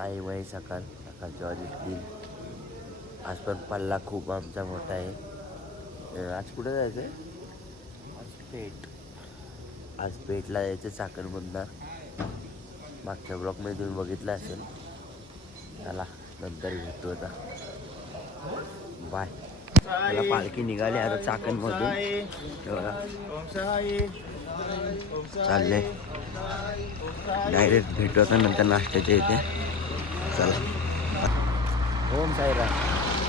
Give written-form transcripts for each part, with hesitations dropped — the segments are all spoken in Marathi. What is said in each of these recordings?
आहे वय सकाळची वाजली 3. आज पण पल्ला खूप आमचा मोठा आहे. आज कुठं जायचं आहे? आज पेठला जायचं चाकणमधनं. मागच्या ब्लॉकमध्ये तुम्ही बघितलं असेल. चला नंतर भेटू आता. बाय. मला पालखी निघाली आता चाकणमधून. चालले डायरेक्ट भेटू आता नंतर नाश्त्याच्या इथे. चला. ओम साईराम.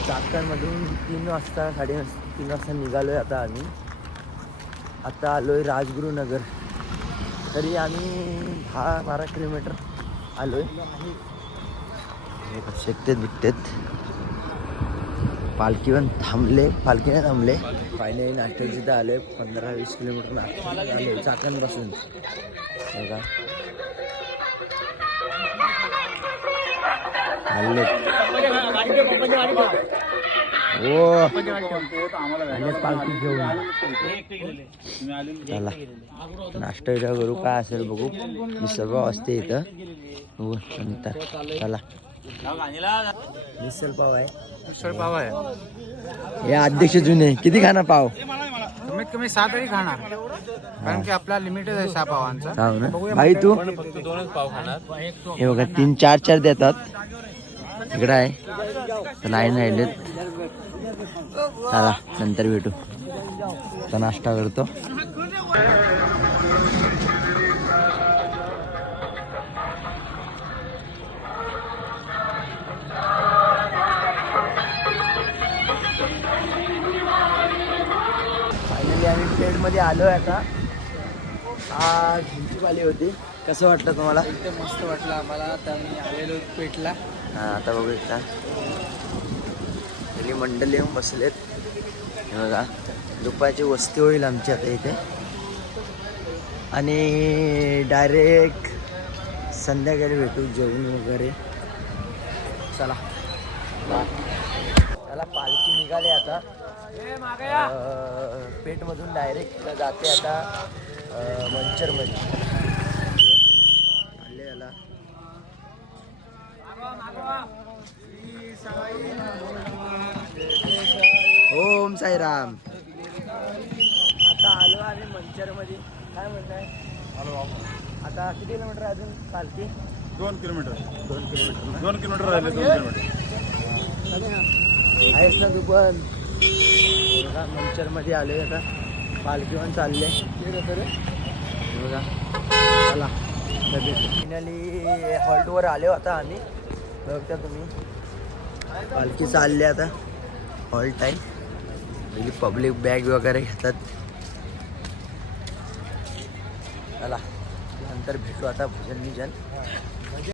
चाकणमधून 3 वाजता 3:30 वाजता निघालोय आता आम्ही. आता आलोय राजगुरुनगर. तरी आम्ही 10-12 किलोमीटर आलोय. शेकतेत बिकतेत. पालखी नाही थांबले. फायनली नाश्त्याची तिथं आलोय. 15-20 किलोमीटर आलोय चाकणपासून. बघा आले हो पालखी घेऊन. चला नाश्ता करू काय असेल बघू. मी सर्व असते इथं हो नंतर. चला मिसळ पाव आहे. हे अध्यक्ष जुने किती खाणार पाव? कमीत कमी 6 तरी खाणार, कारण की आपला लिमिटेड आहे 6 पावांचा. हो ना भाई. तू 2च पाव खाणार. हे बघा 3-4 देतात. इकडं आहे तर लाईन राहिलेत. चला नंतर भेटू. आता नाश्ता करतो. फायनली आम्ही प्लेटमध्ये आलोय आता. आज आली होती. कसं वाटलं तुम्हाला? एकदम मस्त वाटलं आम्हाला. आता मी आलेलो पेठला. हां आता बघू शकता सगळी मंडळी येऊन बसलेत. हे बघा दुपारची वस्ती होईल आमची आता इथे. आणि डायरेक्ट संध्याकाळी भेटू जेवण वगैरे. चला पालखी निघाली आता. पेठमधून डायरेक्ट जाते आता मंचरमध्ये. आले याला ओम साईराम. आता आलो आम्ही मंचरमध्ये. काय म्हणताय? आता किती किलोमीटर अजून पालखी? 2 किलोमीटर. 2 किलोमीटर. 2 किलोमीटर राहिले. 2 किलोमीटर आहेस ना तू पण? मंचरमध्ये आले आता. पालखी पण चालले बघा. चला फायनली हॉल्टवर आले आता आम्ही. बघता तुम्ही पालखी चालली आता. हॉल्ट आहे. पहिली पब्लिक बॅग वगैरे घेतात. चला नंतर भेटू आता भजन.